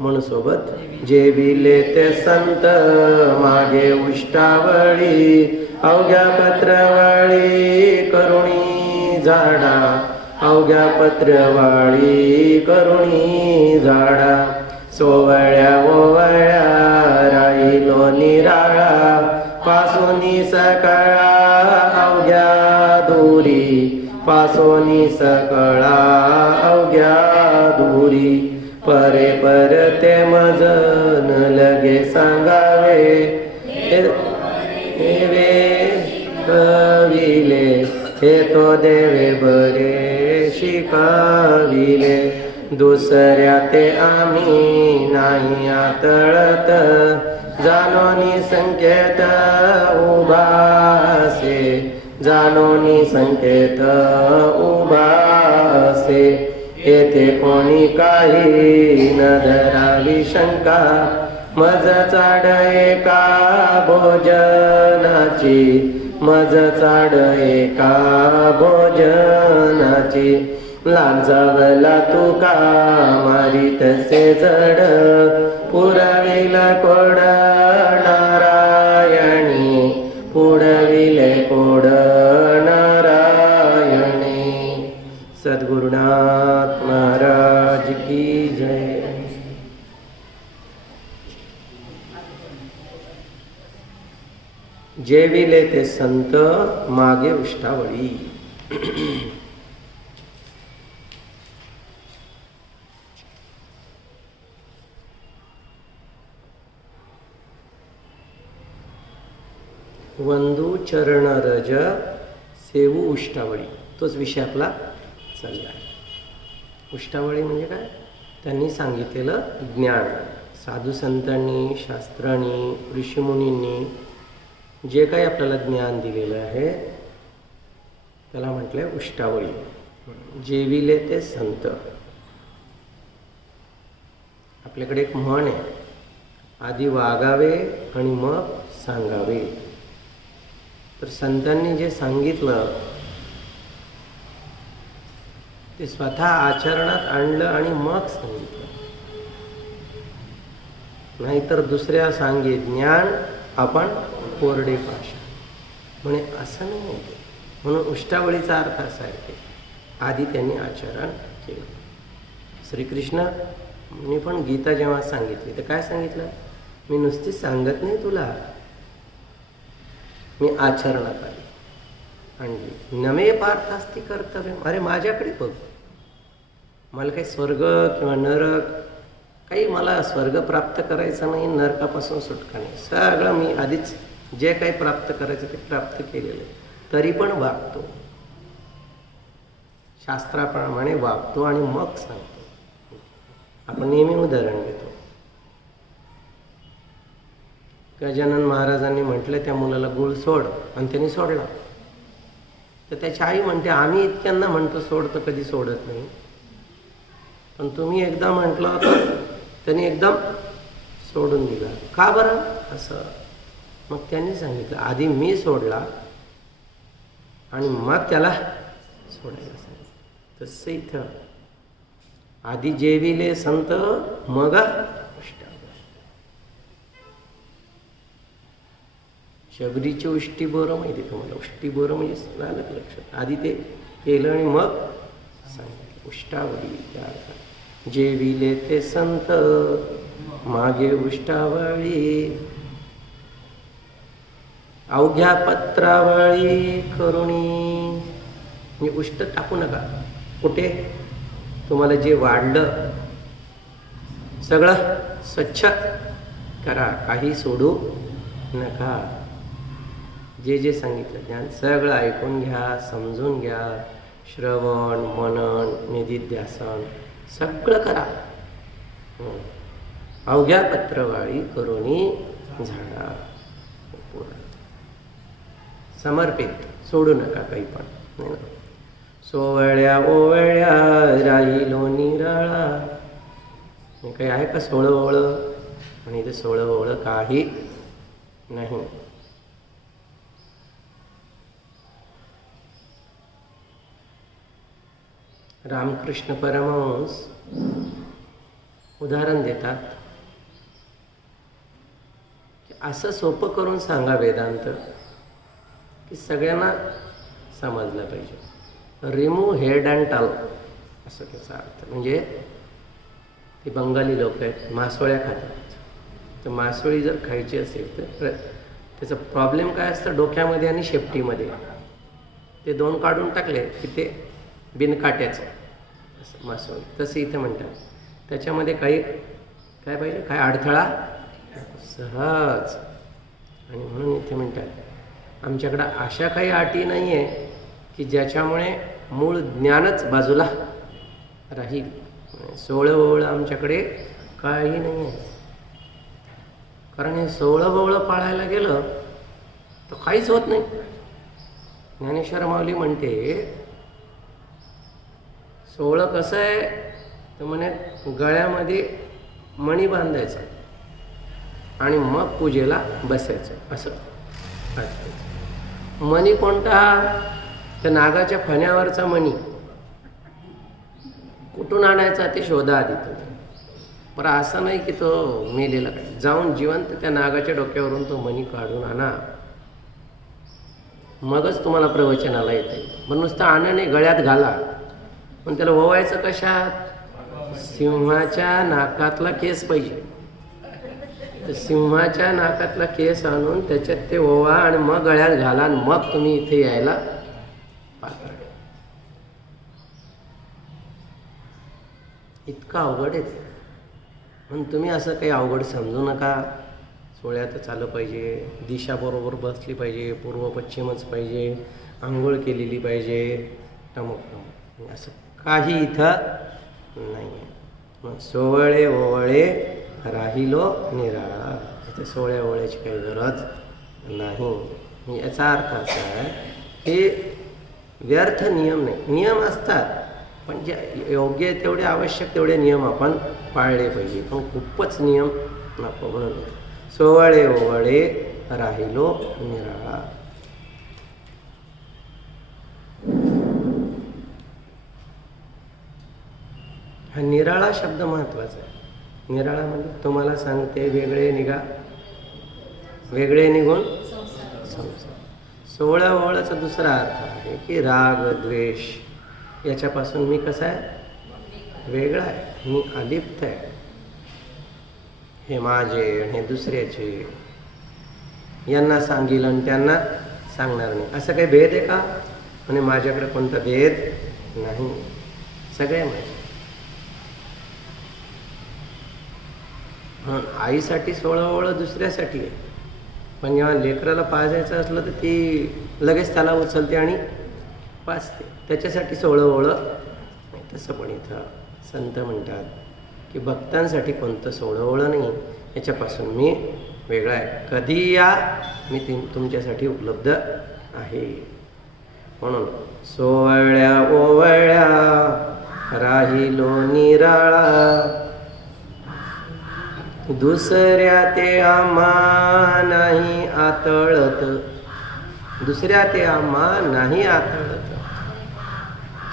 म्हणून सोबत. जेविले ते संत मागे उष्टावळी, अवघ्या पत्रवाळी करुणी झाडा, अवघ्या पत्रवाळी करुणी झाडा. सोवळ्या ओवळ्या राहिलो निराळा, पासोनी सकळा अवघ्या दूरी, पासोनी सकळा अवघ्या दूरी. परे परते मज न लगे सांगावे, देवे कविले हे तो देवे बरे शिकाविले. दुसऱ्या ते आम्ही नाही आतळत, जानोनी संकेत उभासे, जानोनी संकेत उभासे. येथे कोणी काही न धरावी शंका, मज चाड एका भोजनाची, मज चाड एका भोजनाची. लाजावला तुका मारी तसे जड, पुरविल कोड नारायणी, पुरविले कोड नारायणी. सद्गुरुनाथ महाराज की जय. जेविले ते संत मागे उष्टावळी. वंदू चरण रज सेवू उष्टावळी, तोच विषय आपला चालला आहे. उष्टावळी म्हणजे काय? त्यांनी सांगितलेलं ज्ञान. साधू संतांनी, शास्त्रांनी, ऋषीमुनींनी जे काही आपल्याला ज्ञान दिलेलं आहे त्याला म्हटलंय उष्टावळी. जेविले ते संत. आपल्याकडे एक म्हण आहे, आधी वागावे आणि मग सांगावे. तर संतांनी जे सांगितलं ते स्वतः आचरणात आणलं आणि मग सांगितलं. नाहीतर दुसऱ्या सांगे ज्ञान आपण कोरडे पाषाण म्हणे, असं नाही होते. म्हणून उष्टावळीचा अर्थ असा आहे की आधी त्यांनी आचरण केलं. श्रीकृष्ण पण गीता जेव्हा सांगितली तर काय सांगितलं? मी नुसती सांगत नाही तुला, मी आचरणात आली आणली. नमे पार्थास्ती कर्तव्य. अरे माझ्याकडे बघ, मला काही स्वर्ग किंवा नरक काही, मला स्वर्ग प्राप्त करायचं नाही, नरकापासून सुटका नाही. सगळं मी आधीच जे काही प्राप्त करायचं ते प्राप्त केलेलं आहे. तरी पण वागतो, शास्त्राप्रमाणे वागतो आणि मग सांगतो. आपण नेहमी उदाहरण घेतो. गजानन महाराजांनी म्हटलं त्या मुलाला गुळ सोड, आणि त्यांनी सोडला. तर त्याची आई म्हणते आम्ही इतक्यांना म्हणतो सोड तर कधी सोडत नाही, पण तुम्ही एकदा म्हटलं तर त्यांनी एकदम सोडून दिला. का बरं असं? मग त्यांनी सांगितलं आधी मी सोडला आणि मग त्याला सोडायला सांगितलं. तसं इथं आधी जेविले संत मग शबरीची उष्टी बोरं माहिती तुम्हाला? उष्टी बोरं म्हणजे झालं लक्षात. आधी ते केलं आणि मग सांगितलं. उष्टावळी त्या अर्थात. जेविले ते संत मागे उष्टावळी, अवघ्या पत्रावळी करुणी. म्हणजे उष्ट टाकू नका कुठे. तुम्हाला जे वाढलं सगळं स्वच्छ करा, काही सोडू नका. जे जे सांगितलं ज्ञान सगळं ऐकून घ्या, समजून घ्या. श्रवण, मनन, निधिध्यासन सगळं करा. अवघ्या पत्रवाळी करुणी झाडा. समर्पित, सोडू नका काही पण. सोवळ्या ओवळ्या राहिलो निराळा. काही आहे का सोळं ओळं? आणि इथे सोळं ओळं काही नाही. रामकृष्ण परमहंस उदाहरण देतात की असं सोपं करून सांगा वेदांत की सगळ्यांना समजलं पाहिजे. रिमूव्ह हेड अँड टल असं त्याचा अर्थ. म्हणजे ते बंगाली लोक आहेत, मासोळ्या खातात. तर मासोळी जर खायची असेल तर त्याचा प्रॉब्लेम काय असतं, डोक्यामध्ये आणि शेपटीमध्ये. ते दोन काढून टाकले की ते बिनकाट्याचं असं मासोळी. तसं इथं म्हणतात. त्याच्यामध्ये काही काय पाहिजे, काय अडथळा सहज. आणि म्हणून इथे म्हणतात आमच्याकडं अशा काही अटी नाही आहे की ज्याच्यामुळे मूळ ज्ञानच बाजूला राहील. सोवळं आमच्याकडे काही नाही आहे. कारण हे सोवळं पाळायला गेलं तर काहीच होत नाही. ज्ञानेश्वर माऊली म्हणते सोवळं कसं आहे तर म्हणे गळ्यामध्ये मणी बांधायचा आणि मग पूजेला बसायचं असं. मणी कोणता, त्या नागाच्या फण्यावरचा मणी कुठून आणायचा ते शोधा आधी तुम्ही. बरं असं नाही की तो मेलेला काय, जाऊन जिवंत त्या नागाच्या डोक्यावरून तो मणी काढून आणा, मगच तुम्हाला प्रवचनाला येते. पण नुसतं आणणे गळ्यात घाला, पण त्याला ओवायचं कशात, सिंहाच्या नाकातला केस पाहिजे. तर सिंहाच्या नाकातला केस आणून त्याच्यात ते ओवा आणि मग गळ्यात घाला आणि मग तुम्ही इथे यायला पात्र. इतकं अवघड आहे. पण तुम्ही असं काही अवघड समजू नका. सोहळ्यातच आलं पाहिजे, दिशा बरोबर बसली पाहिजे, पूर्व पश्चिमच पाहिजे, आंघोळ केलेली पाहिजे, टमक असं काही इथं नाही आहे. मग सोवळे ओवळे राहिलो निराळा. इथे सोहळ्या ओवळ्याची काही गरज नाही. याचा अर्थ असा आहे की व्यर्थ नियम नाही. नियम असतात पण जे योग्य आहे तेवढे, आवश्यक तेवढे नियम आपण पाळले पाहिजे, पण खूपच नियम नको. म्हणून सोवळे ओवळे राहिलो निराळा. हा निराळा शब्द महत्वाचा आहे. निराळा म्हणजे तुम्हाला सांगते वेगळे निघा, वेगळे निघून संसार. सोवळ्या ओवळ्याचा दुसरा अर्थ आहे की राग द्वेष याच्यापासून मी कसा आहे, वेगळा आहे, मी अलिप्त आहे. हे माझे आणि हे दुसऱ्याचे, यांना सांगील आणि त्यांना सांगणार नाही, असं काही भेद आहे का? आणि माझ्याकडे कोणता भेद नाही, सगळे माझे. म्हणून आईसाठी सोळं दुसऱ्यासाठी आहे. पण जेव्हा लेकराला पाजायचं असलं तर ती लगेच त्याला उचलते आणि पाजते, त्याच्यासाठी सोळं नाही. तसं पण इथं संत म्हणतात की भक्तांसाठी कोणतं सोळं नाही, याच्यापासून मी वेगळा आहे. कधी या, मी तुमच्यासाठी उपलब्ध आहे. म्हणून सोवळ्या ओवळ्या राहिलो निराळा, दुसऱ्या ते आम्हा नाही आतळत, दुसऱ्या ते आम्हा नाही आतळत.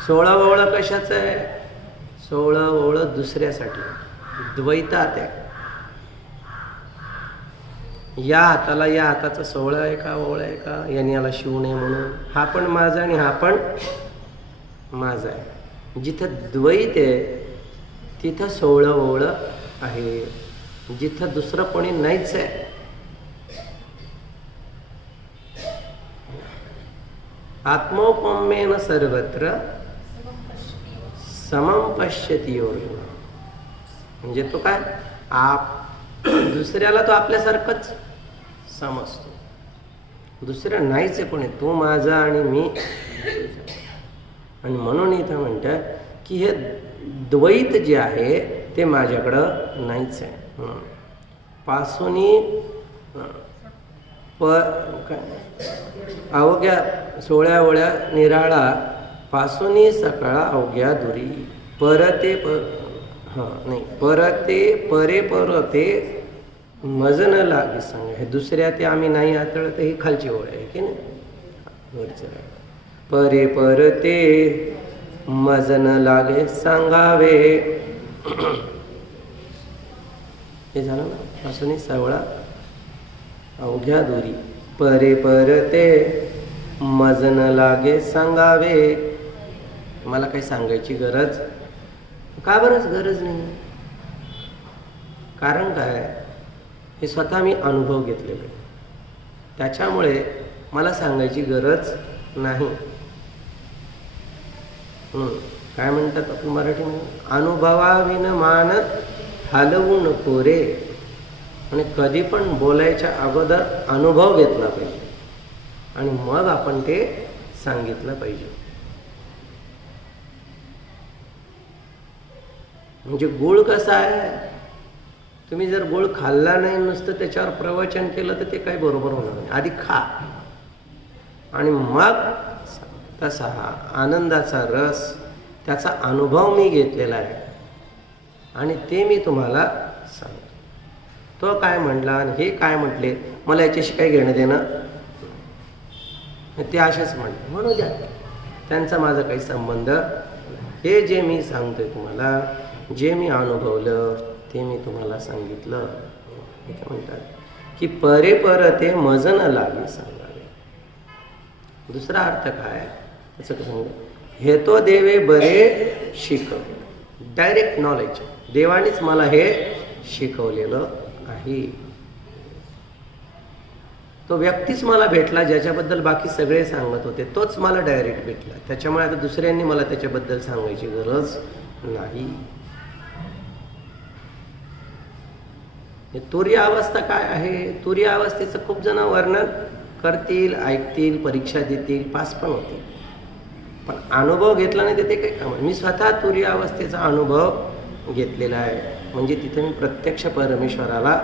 सोळा ओवळं कशाचं आहे? सोळा ओवळं दुसऱ्यासाठी, द्वैतात आहे. या हाताला या हाताचा सोहळा आहे का, ओवळा आहे का, याने याला शिवू नये म्हणून, हा पण माझा आणि हा पण माझा आहे. जिथं द्वैत आहे तिथं सोहळं ओवळं आहे. जिथं दुसरं कोणी नाहीच आहे, आत्मौपम्येन सर्वत्र समं पश्यति योर्जुन. म्हणजे तो काय, दुसऱ्याला तो आपल्यासारखंच समजतो. दुसरं नाहीच आहे कोणी, तू माझा आणि मी. आणि म्हणून इथं म्हणतात की हे द्वैत जे आहे ते माझ्याकडं नाहीच आहे. पासूनी अवघ्या सोळ्या ओळ्या निराळा, पासूनी सकाळा अवघ्या दुरी, परते परते परे परते मज न लागे सांग. हे दुसऱ्या ते आम्ही नाही आतळत, ही खालची ओळ आहे की नाही, वरचं परे परते मज न लागे सांगावे. हे झालं ना. पासून सावळा अवघ्या दोरी परे परते मज न लागे सांगावे. मला काही सांगायची गरज का बरंच गरज नाही. कारण काय, हे स्वतः मी अनुभव घेतलेले, त्याच्यामुळे मला सांगायची गरज नाही. काय म्हणतात आपण मराठीमध्ये, अनुभवाविन मान हलवू नको रे. आणि कधी पण बोलायच्या अगोदर अनुभव घेतला पाहिजे आणि मग आपण ते सांगितलं पाहिजे. म्हणजे गुळ कसा आहे, तुम्ही जर गुळ खाल्ला नाही, नुसतं त्याच्यावर प्रवचन केलं तर ते काही बरोबर होणार नाही. आधी खा आणि मग तसा हा आनंदाचा रस, त्याचा अनुभव मी घेतलेला आहे आणि ते मी तुम्हाला सांगतो. तो काय म्हटला आणि हे काय म्हटले, मला याच्याशी काही घेणं देणं, ते असेच म्हटले म्हणू द्या, त्यांचा माझा काही संबंध. हे जे मी सांगतोय तुम्हाला, जे मी अनुभवलं ते मी तुम्हाला सांगितलं. हे काय म्हणतात की परे परते मज न लागे सांगावे. दुसरा अर्थ काय त्याचं कसं, हे तो देवे बरे शिकव. डायरेक्ट नॉलेज, देवानेच मला हे शिकवलेलं आहे. तो व्यक्तीच मला भेटला ज्याच्याबद्दल बाकी सगळे सांगत होते, तोच मला डायरेक्ट भेटला. त्याच्यामुळे आता दुसऱ्यांनी मला त्याच्याबद्दल सांगायची गरज नाही. तुर्य अवस्था काय आहे, तुर्य अवस्थेचं खूप जण वर्णन करतील, ऐकतील, परीक्षा देतील, पास पण होतील, पण अनुभव घेतला नाही तर ते काही काम. मी स्वतः तुर्य अवस्थेचा अनुभव घेतलेला आहे. म्हणजे तिथे मी प्रत्यक्ष परमेश्वराला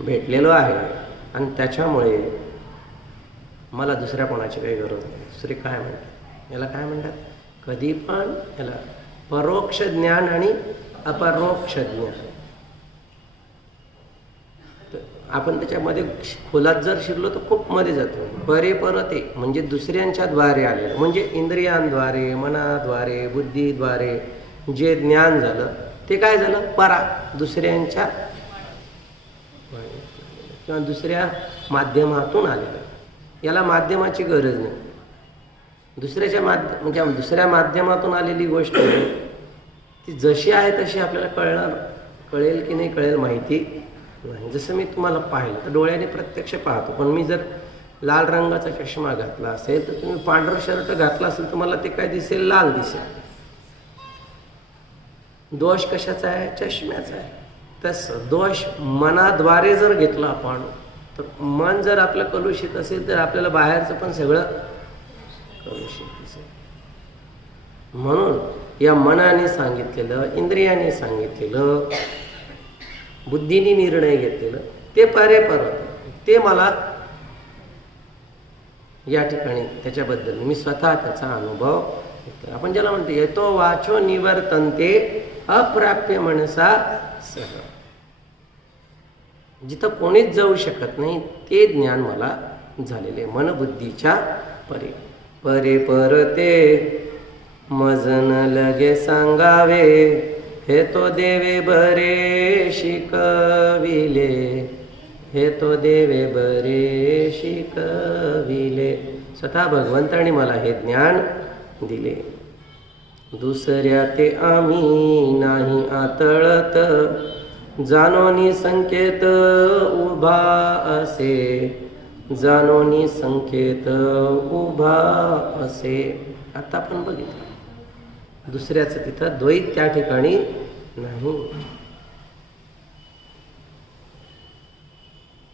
भेटलेलो आहे आणि त्याच्यामुळे मला दुसऱ्या कोणाची काही गरज नाही. दुसरे काय म्हणतात, याला काय म्हणतात, कधी पण याला परोक्ष ज्ञान आणि अपरोक्ष ज्ञान. आपण त्याच्यामध्ये खोलात जर शिरलो तर खूप मध्ये जातो. परे परते म्हणजे दुसऱ्यांच्या द्वारे आलेलं, म्हणजे इंद्रियांद्वारे, मनाद्वारे, बुद्धीद्वारे जे ज्ञान झालं ते काय झालं, परा, दुसऱ्यांच्या किंवा दुसऱ्या माध्यमातून आलेलं. याला माध्यमाची गरज नाही. म्हणजे दुसऱ्या माध्यमातून आलेली गोष्ट ती जशी आहे तशी आपल्याला कळेल की नाही कळेल माहिती नाही. जसं मी तुम्हाला पाहिलं तर डोळ्याने प्रत्यक्ष पाहतो, पण मी जर लाल रंगाचा चष्मा घातला असेल तर तुम्ही पांढरं शर्ट घातला असेल तर मला ते काय दिसेल, लाल दिसेल. दोष कशाचा आहे, चष्म्याचा आहे. तसं दोष मनाद्वारे जर घेतला आपण तर मन जर आपलं कलुषित असेल तर आपल्याला बाहेरचं पण सगळं कलुषित दिसेल. म्हणून या मनाने सांगितलेलं, इंद्रियाने सांगितलेलं, बुद्धीने निर्णय घेतलेलं ते परे परत, ते मला या ठिकाणी त्याच्याबद्दल मी स्वतः त्याचा अनुभव घेतला. आपण ज्याला म्हणतो येतो वाचो निवर्तन्ते अप्राप्य मनसा सह, जिथं कोणीच जाऊ शकत नाही ते ज्ञान मला झालेले. मनबुद्धीच्या परे परे परते मज न लगे सांगावे, हे तो देवे बरे शिकविले, हे तो देवे बरे शिकविले. स्वतः भगवंताने मला हे ज्ञान दिले. दुसऱ्या ते आम्ही नाही आतळत, जानोनी संकेत उभा असे, जानोनी संकेत उभा असे. आता आपण बघितलं दुसऱ्याचं तिथं द्वैत त्या ठिकाणी नाही.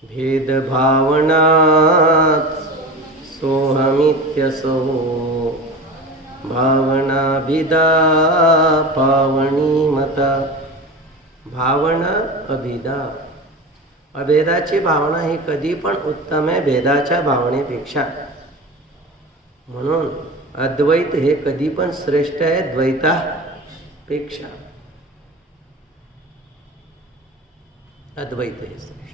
भेदभावनात सोहमित्यसो, भावना भिदा पावणी मता. भावना अभिदा, अभेदाची भावना ही कधी पण उत्तम आहे भेदाच्या भावनेपेक्षा. म्हणून अद्वैत हे कधी पण श्रेष्ठ आहे द्वैतापेक्षा. अद्वैत हे श्रेष्ठ.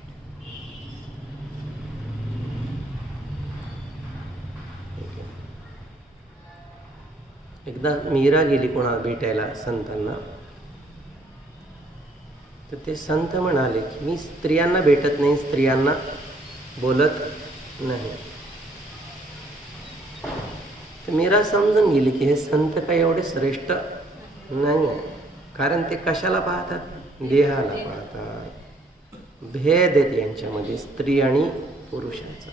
एकदा मीरा गेली कोणा भेटायला संतांना, तर ते संत म्हणाले की मी स्त्रियांना भेटत नाही, स्त्रियांना बोलत नाही. तर मीरा समजून गेली की हे संत काही एवढे श्रेष्ठ नाही आहे, कारण ते कशाला पाहतात? देहाला पाहतात. भेद आहेत यांच्यामध्ये स्त्री आणि पुरुषांचा.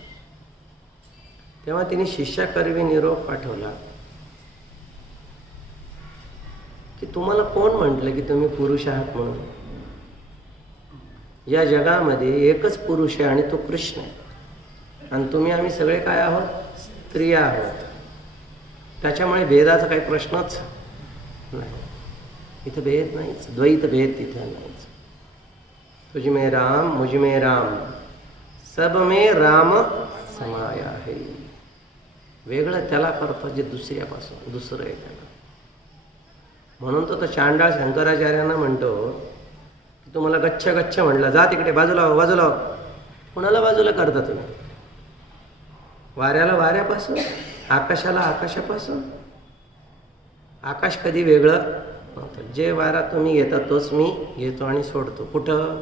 तेव्हा तिने शिष्याकरवी निरोप पाठवला की तुम्हाला कोण म्हटलं की तुम्ही पुरुष आहात म्हणून? या जगामध्ये एकच पुरुष आहे आणि तो कृष्ण आहे, आणि तुम्ही आम्ही सगळे काय आहोत? स्त्रिया आहोत. त्याच्यामुळे भेदाचा काही प्रश्नच नाही. इथं भेद नाहीच, द्वैत भेद तिथं नाहीच. तुझ में राम मुझ में राम सब में राम समाया है. वेगळं त्याला करतो जे दुसऱ्यापासून दुसरं आहे त्याला. म्हणून तो चांडाळ शंकराचार्यांना म्हणतो की तुम्हाला गच्छ गच्छ म्हणलं, जा तिकडे बाजूला हो, बाजूला हो. कुणाला बाजूला करता तुम्ही? वाऱ्याला वाऱ्यापासून, आकाशाला आकाशापासून. आकाश कधी वेगळं नव्हतं. जे वारा तुम्ही घेता तोच मी घेतो आणि सोडतो. कुठं?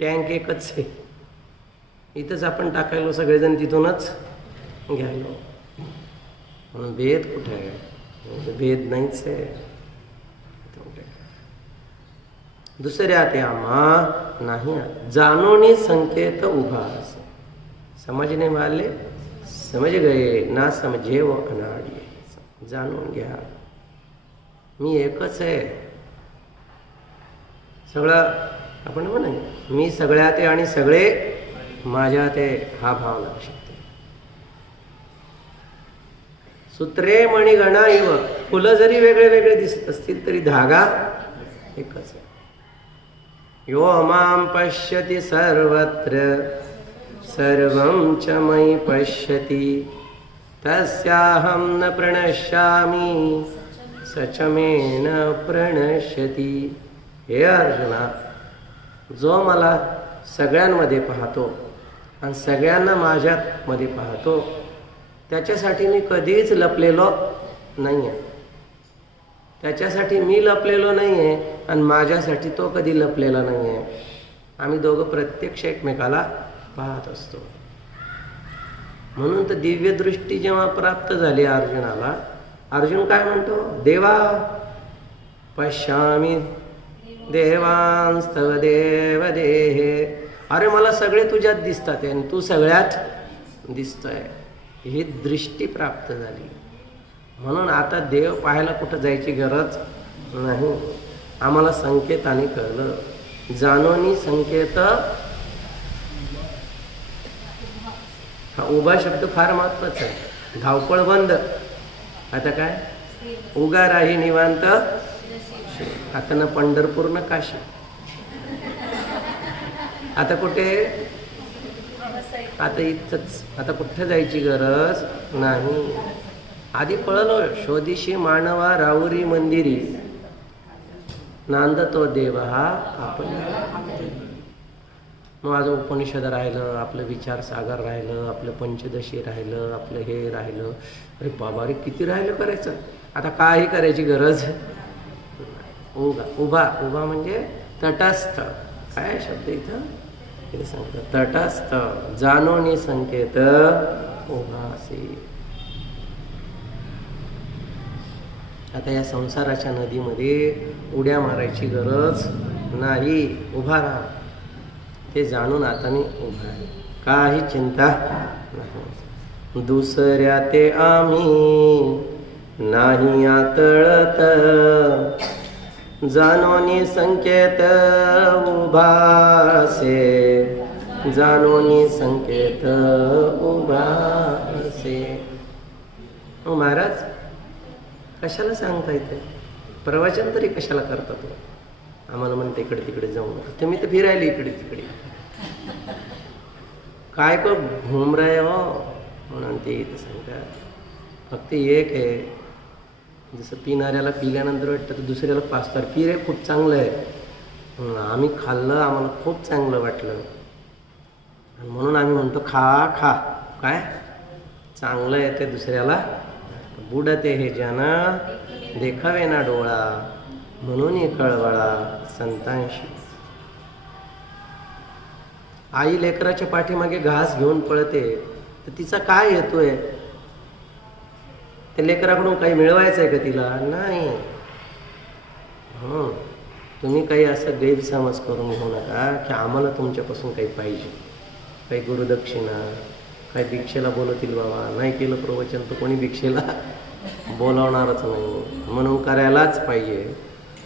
टँक एकच आहे, इथंच आपण टाकायलो सगळेजण, तिथूनच घ्यायलो. म्हणून भेद कुठे आहे? भेद नाहीच आहे. दुसऱ्या त्यामा नाही जाणोनी संकेत उभा. समजणे वाले समज गए, ना समजे वो अनाड़ी. जाणून घ्या मी एकच आहे. सगळं आपण म्हणा मी सगळ्यात आहे आणि सगळे माझ्यात आहे, हा भाव लक्षात. सूत्रे मणिगणा इव. फुलं जरी वेगळे वेगळे दिसत असतील तरी धागा एकच आहे. यो मां पश्यति सर्वत्र सर्वं च मयि पश्यति तस्याहं न प्रणश्यामि स च मे न प्रणश्यति. हे अर्जुना, जो मला सगळ्यांमध्ये पाहतो आणि सगळ्यांना माझ्यात मध्ये पाहतो, त्याच्यासाठी मी कधीच लपलेलो नाही आहे. त्याच्यासाठी मी लपलेलो नाही आहे आणि माझ्यासाठी तो कधी लपलेला नाही आहे. आम्ही दोघं प्रत्यक्ष एकमेकाला पाहत असतो. म्हणून तर दिव्यदृष्टी जेव्हा प्राप्त झाली अर्जुनाला, अर्जुन काय म्हणतो? देवा पश्यामी देवांस्तव देव देहे. अरे मला सगळे तुझ्यात दिसतात आणि तू सगळ्यात दिसतोय. ही दृष्टी प्राप्त झाली. म्हणून आता देव पाहायला कुठं जायची गरज नाही. आम्हाला संकेताने कळलं. जाणोनी संकेत. हा उभा शब्द फार महत्वाचा आहे. धावपळ बंद. आता काय? उगा राही निवांत. आता ना पंढरपूर ना काशी. आता कुठे? आता इथंच. आता कुठं जायची गरज नाही. आधी पळलो शोधिशी मानवा राहुरी मंदिरी नांदतो देव हा आपण. मग माझं उपनिषद राहिलं, आपलं विचार सागर राहिलं, आपलं पंचदशी राहिलं, आपलं हे राहिलं. अरे बाबा रे, किती राहिलं करायचं. आता काही करायची गरज. उभा उभा उभा म्हणजे तटस्थ. काय शब्द इथं हे सांगतं? तटस्थ. जाणोनी संकेत उभासी. आता या संसाराच्या नदीमध्ये उड्या मारायची गरज नाही. उभा राहा. ते जाणून आता मी उभा आहे. काही चिंता नाही. दुसऱ्या ते आम्ही नाही आतळत. जाणोनी संकेत उभासे. जाणोनी संकेत उभासे. महाराज कशाला सांगता येते? प्रवचन तरी कशाला करता तो? आम्हाला म्हणते इकडे तिकडे जाऊ नका. तुम्ही तर फिरायला इकडे तिकडे. काय को घुम रहे हो म्हणून ते इथं सांगतात. फक्त एक आहे, जसं पिणाऱ्याला पिल्यानंतर वाटतं तर दुसऱ्याला पाचतात. पी रे, खूप चांगलं आहे. आम्ही खाल्लं, आम्हाला खूप चांगलं वाटलं म्हणून आम्ही म्हणतो खा खा. काय चांगलं आहे ते दुसऱ्याला बुडते हे जन देखावे ना डोळा. म्हणून कळवळा संतांशी. आई लेकराच्या पाठीमागे घास घेऊन पळते, तर तिचा काय हेतू आहे? ते लेकराकडून काही मिळवायचं आहे का तिला? नाही. तुम्ही काही असं गैरसमज करून घेऊ नका की आम्हाला तुमच्यापासून काही पाहिजे, काही गुरुदक्षिणा, काही भिक्षेला बोलवतील बाबा. नाही केलं प्रवचन तर कोणी भिक्षेला बोलावणारच नाही, म्हणून करायलाच पाहिजे.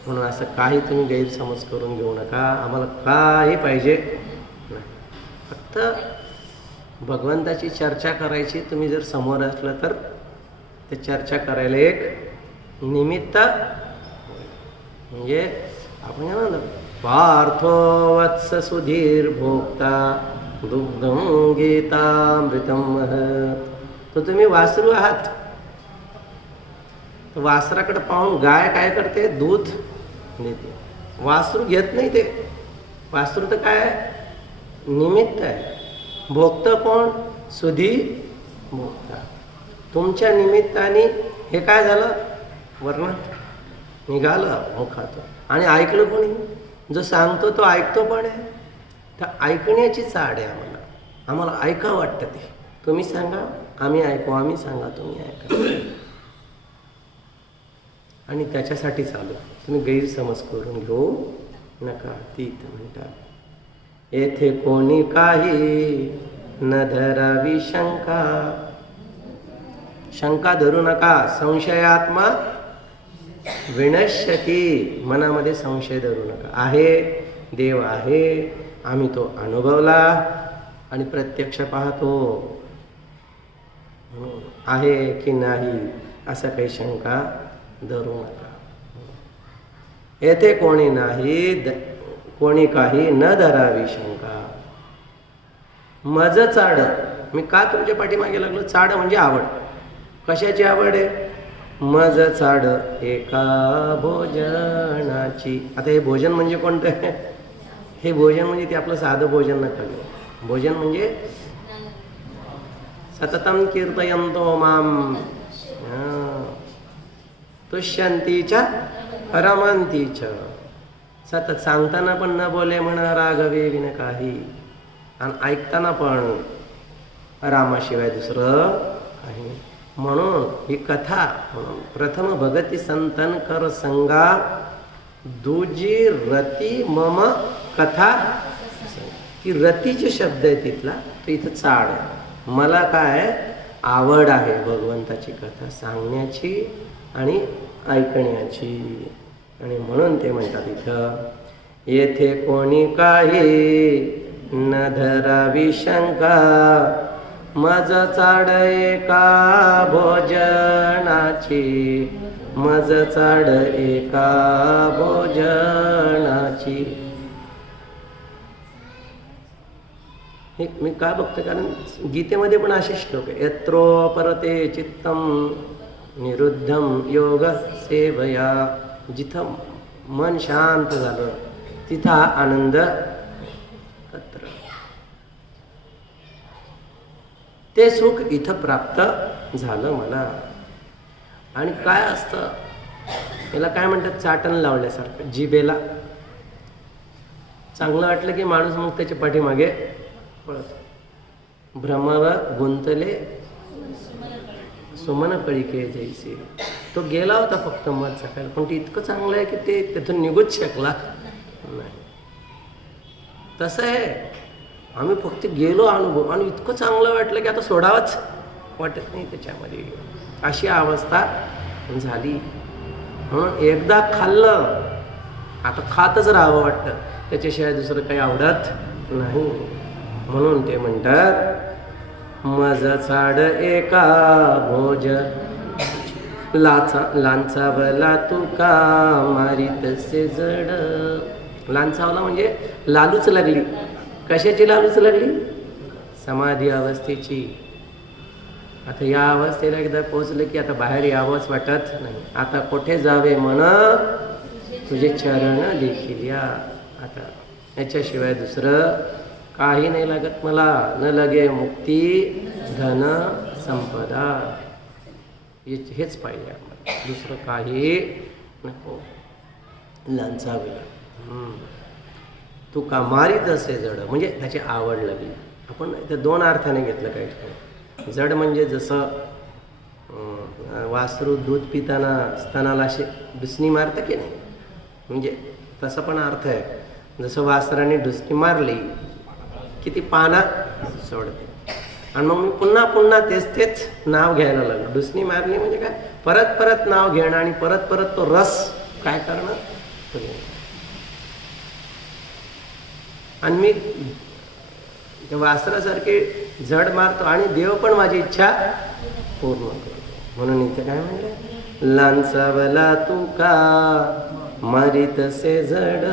म्हणून असं काही तुम्ही गैरसमज करून घेऊ नका. आम्हाला काही पाहिजे नाही, फक्त भगवंताची चर्चा करायची. तुम्ही जर समोर असलं तर ते चर्चा करायला एक निमित्त, म्हणजे आपण म्हणा पार्थो वत्स सुधीर भोक्ता दुग्धम गीतामृतम महत्. तर तुम्ही वासरू आहात. वासराकडे पाहून गाय काय करते? दूध देते. वासरू घेत नाही ते. वासरू तर काय निमित्त आहे. भोगतं कोण? सुधी भोगता. तुमच्या निमित्ताने हे काय झालं? वर्णात निघालं मुखातून. आणि ऐकलं कोणी? जो सांगतो तो ऐकतो पण आहे. तर ऐकण्याची चाड आहे आम्हाला. आम्हाला ऐका वाटतं ते. तुम्ही सांगा आम्ही ऐकू, आम्ही सांगा तुम्ही ऐका. आणि त्याच्यासाठी चालू. तुम्ही गैरसमज करून घेऊ नका. तीत म्हणतात, येथे कोणी काही न धरावी शंका. शंका धरू नका. संशयात्मा विनश्यती. मनामध्ये संशय धरू नका. आहे देव आहे, आम्ही तो अनुभवला आणि प्रत्यक्ष पाहतो. आहे की नाही असं काही शंका धरू नका. येथे कोणी नाही, कोणी काही न धरावी शंका. मज चाड. मी का तुमच्या पाठीमागे लागलो? चाड म्हणजे आवड. कशाची आवड आहे? मज चाड एका भोजनाची. आता हे भोजन म्हणजे कोणतं आहे? हे भोजन म्हणजे ते आपलं साधं भोजन नका घेऊ. भोजन म्हणजे सततम कीर्तयंतो माम तुष्यंतीच्या रमंतीच. सतत सांगताना पण न बोले म्हणा राघवे विन काही, आणि ऐकताना पण रामाशिवाय दुसरं काही. म्हणून ही कथा म्हणून प्रथम भगती संतन कर संगा, दुजी रती मम कथा. की रतीचे शब्द आहे तिथला, तो इथं चाड आहे. मला काय आवड आहे भगवंताची कथा सांगण्याची आणि ऐकण्याची. आणि म्हणून ते म्हणतात इथं, येथे कोणी काही न धरावी शंका. मज चाड एका भोजनाची. मज चाड एका भोजनाची. हे मी का बघतो? कारण गीतेमध्ये पण असे श्लोक आहे. यत्रो परते चित्तम निरुद्धम योग सेवया. जिथं मन शांत झालं तिथं आनंद तत्र. ते सुख इथं प्राप्त झालं मला. आणि काय असतं याला काय म्हणतात? चाटण लावल्यासारखं. जिभेला चांगलं वाटलं की माणूस मग त्याच्या पाठीमागे पळत. भ्रमर गुंतले सुमन कळिके जैसे. तो गेला होता फक्त मत सकाळी, पण ते इतकं चांगलं आहे की ते तिथून निघूच शकला नाही. तसं आहे. आम्ही फक्त गेलो अनुभव आणि इतकं चांगलं वाटलं की आता सोडावंच वाटत नाही त्याच्यामध्ये. अशी अवस्था झाली. म्हणून एकदा खाल्लं आता खातच राहावं वाटतं. त्याच्याशिवाय दुसरं काही आवडत नाही. म्हणून ते म्हणतात, मज चाड एका भोज लांचावला तुका मारितसे जड. लांचावला म्हणजे लालूच लागली. कशाची लालूच लागली? समाधी अवस्थेची. आता या अवस्थेला एकदा पोचलं की आता बाहेर यावंच वाटत नाही. आता कुठे जावे म्हण तुझे चरण देखील या. आता याच्याशिवाय दुसरं काही नाही लागत मला. न लगे मुक्ती धन संपदा. हेच पाहिजे आम्हाला, दुसरं काही नको. लांचावेला तुका मारीत असे जड, म्हणजे त्याची आवड लागली. आपण ते दोन अर्थाने घेतलं काही ठिकाणी. जड म्हणजे जसं वासरू दूध पिताना स्तनाला असे डुसणी मारतं की नाही, म्हणजे तसा पण अर्थ आहे. जसं वासराने डुसणी मारली की ती पाना सोडते. आणि मग मी पुन्हा पुन्हा तेच नाव घ्यायला लागलो. डुसणी मारली म्हणजे काय, परत परत नाव घेणं आणि परत परत तो रस काय करणं. आणि मी त्या वासरासारखे जड मारतो आणि देव पण माझी इच्छा पूर्ण करतो. म्हणून इथे काय म्हणलं, लांचावला तुका मारितसे जड,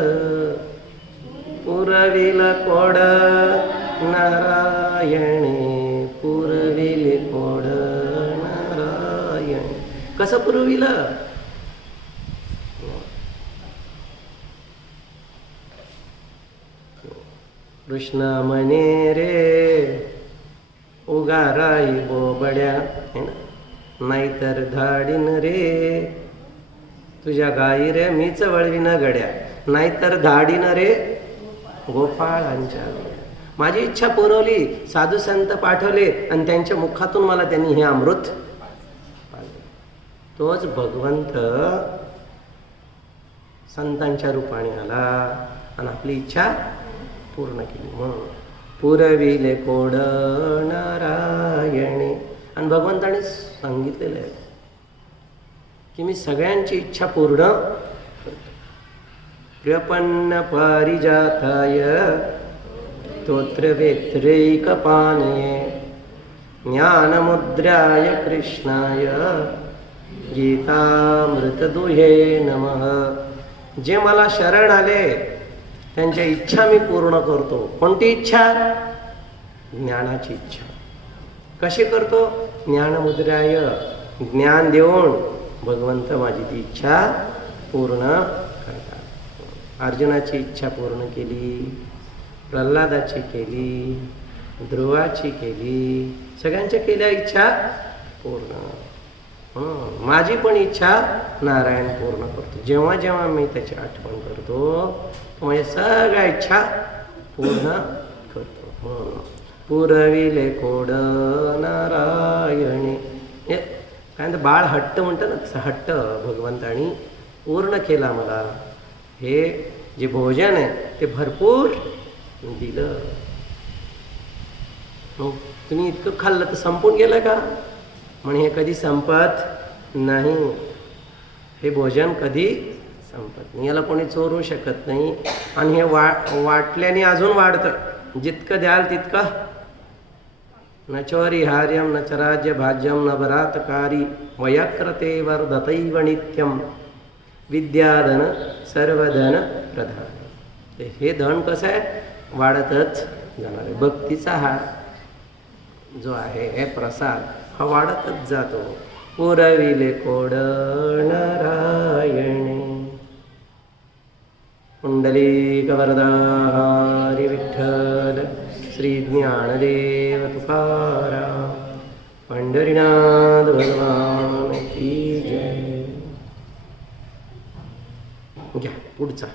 पुरविल कोड नारायणे, पुरविले कोड नारायणे. कसं पुरविलं, कृष्ण म्हणे रे उगाराई बोबड्या, है ना, नाहीतर धाडीन रे तुझ्या गाई रे मीच वळवीन गड्या, नाहीतर धाडीन रे गोपाळांच्या. माझी इच्छा पुरवली, साधू संत पाठवले आणि त्यांच्या मुखातून मला त्यांनी हे अमृत पाजलं. तोच भगवंत संतांच्या रूपाने आला आणि आपली इच्छा पूर्ण केली. मग पुरविले कोड नारायणे. आणि भगवंताने सांगितलेलं आहे की मी सगळ्यांची इच्छा पूर्ण करतो. प्रपन्न पारिजाताय स्तोत्रवेत्रैकपाणये, ज्ञानमुद्राय कृष्णाय गीतामृतदुहे नमः. जे मला शरण आले त्यांच्या इच्छा मी पूर्ण करतो. कोणती इच्छा, ज्ञानाची इच्छा. कशी करतो, ज्ञानमुद्राय, ज्ञान देऊन भगवंत माझी ती इच्छा पूर्ण करतात. अर्जुनाची इच्छा पूर्ण केली, प्रल्हादाची केली, ध्रुवाची केली, सगळ्यांच्या केल्या इच्छा पूर्ण. माझी पण इच्छा नारायण पूर्ण करतो. जेव्हा जेव्हा मी त्याची आठवण करतो माझ्या सगळ्या इच्छा पूर्ण करतो. पुरविले कोड नारायणे. काय म्हणतं, बाळ हट्ट म्हणतं ना, तसं हट्ट भगवंतानी पूर्ण केला मला. हे जे भोजन आहे ते भरपूर दिलं. मग तुम्ही इतकं खाल्लं तर संपून गेलं का, म्हणे हे कधी संपत नाही. हे भोजन कधी संपत नाही, याला कोणी चोरू शकत नाही. आणि हे वाटल्याने अजून वाढतं. जितकं द्याल तितकं. न चौरिहार्यम न च राज्य भाज्यम न बरातकारी, वयक्रते वर्धतैव नित्यम, विद्याधन सर्वधन प्रधान. हे धन कसं आहे, वाढतच जाणार आहे. भक्तीचा हा जो आहे हे प्रसाद हा वाढतच जातो. पुरविले कोड नारायणे. पुंडलीक वरदा हरी विठ्ठल, श्री ज्ञानदेव तुकाराम, पंढरीनाथ भगवान की जय. घ्या पुढचा.